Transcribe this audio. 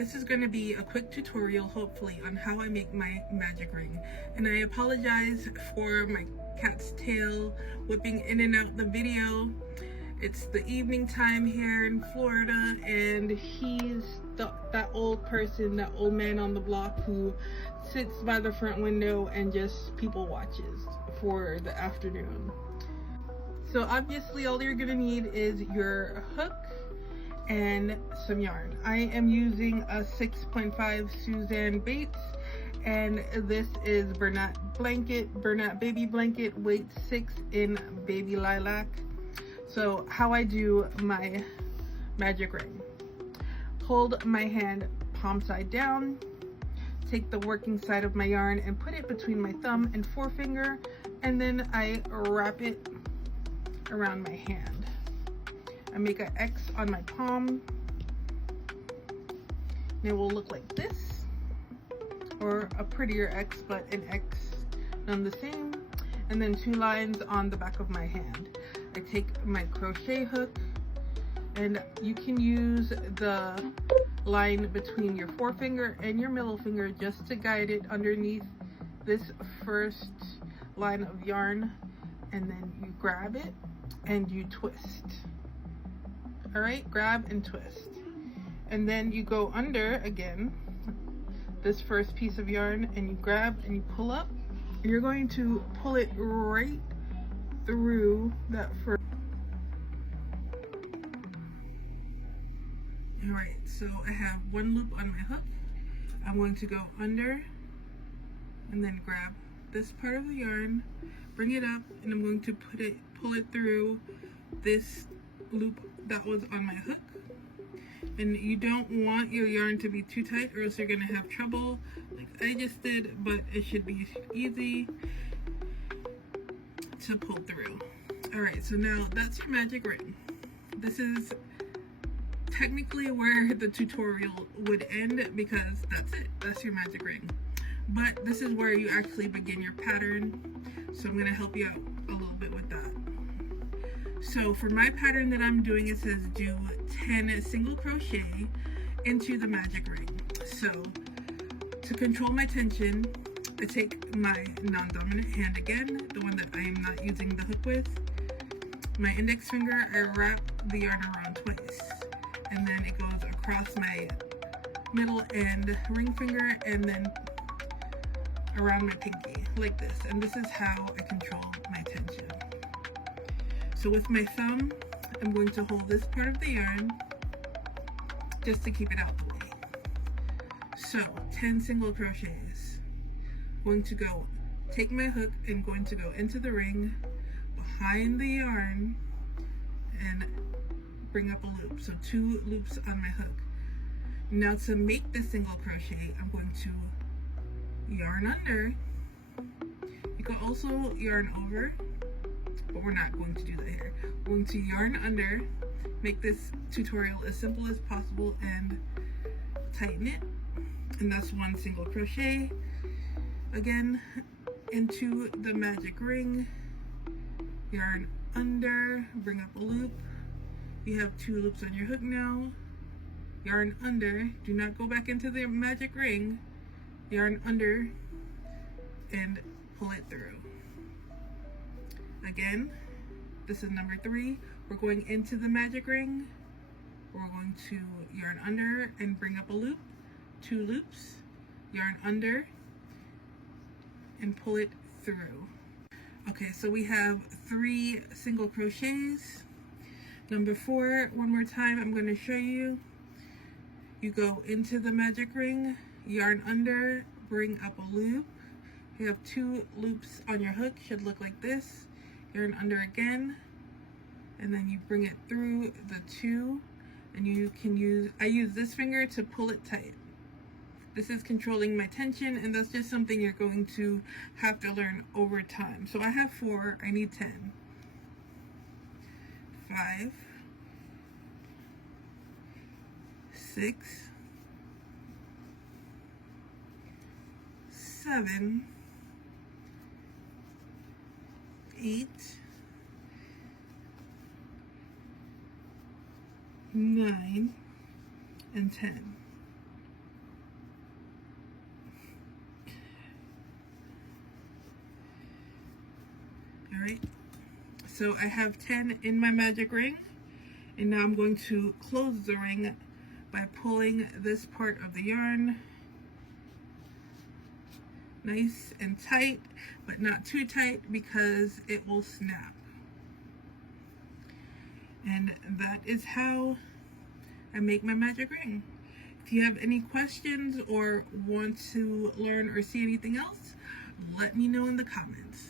This is going to be a quick tutorial, hopefully, on how I make my magic ring. And I apologize for my cat's tail whipping in and out the video. It's the evening time here in Florida, and he's that old person, that old man on the block who sits by the front window and just people watches for the afternoon. So obviously all you're gonna need is your hook and some yarn. I am using a 6.5 Suzanne Bates, and this is Bernat baby blanket, weight 6 in baby lilac. So how I do my magic ring: hold my hand palm side down, take the working side of my yarn and put it between my thumb and forefinger, and then I wrap it around my hand. I make an X on my palm, and it will look like this, or a prettier X, but an X none the same, and then 2 lines on the back of my hand. I take my crochet hook, and you can use the line between your forefinger and your middle finger just to guide it underneath this first line of yarn, and then you grab it and you twist. All right, grab and twist, and then you go under again this first piece of yarn and you grab and you pull up. You're going to pull it right through that first. All right, so I have 1 loop on my hook. I'm going to go under and then grab this part of the yarn, bring it up, and I'm going to pull it through this loop that was on my hook. And you don't want your yarn to be too tight, or else you're gonna have trouble like I just did, but it should be easy to pull through. All right, so now that's your magic ring. This is technically where the tutorial would end, because that's it, that's your magic ring. But this is where you actually begin your pattern, so I'm gonna help you out a little bit with that. So for my pattern that I'm doing, it says do 10 single crochet into the magic ring. So to control my tension, I take my non-dominant hand again, the one that I am not using the hook with. My index finger, I wrap the yarn around twice, and then it goes across my middle and ring finger, and then around my pinky like this. And this is how I control my tension. So with my thumb, I'm going to hold this part of the yarn just to keep it out the way. So 10 single crochets. Going to go take my hook and going to go into the ring behind the yarn and bring up a loop. So 2 loops on my hook. Now to make the single crochet, I'm going to yarn under. You can also yarn over, but we're not going to do that here. We're going to yarn under, make this tutorial as simple as possible, and tighten it. And that's 1 single crochet. Again, into the magic ring, yarn under, bring up a loop. You have 2 loops on your hook now. Yarn under, do not go back into the magic ring. Yarn under and pull it through. Again, this is number 3. We're going into the magic ring. We're going to yarn under and bring up a loop, 2 loops, yarn under and pull it through. Okay, so we have 3 single crochets. Number 4, one more time, I'm going to show you. You go into the magic ring, yarn under, bring up a loop. You have 2 loops on your hook, should look like this. Yarn under again, and then you bring it through the 2, and you can I use this finger to pull it tight. This is controlling my tension, and that's just something you're going to have to learn over time. So I have 4, I need 10. 5, 6, 7, 8, 9, and 10. Alright, so I have 10 in my magic ring, and now I'm going to close the ring by pulling this part of the yarn nice and tight, but not too tight because it will snap. And that is how I make my magic ring. If you have any questions or want to learn or see anything else, let me know in the comments.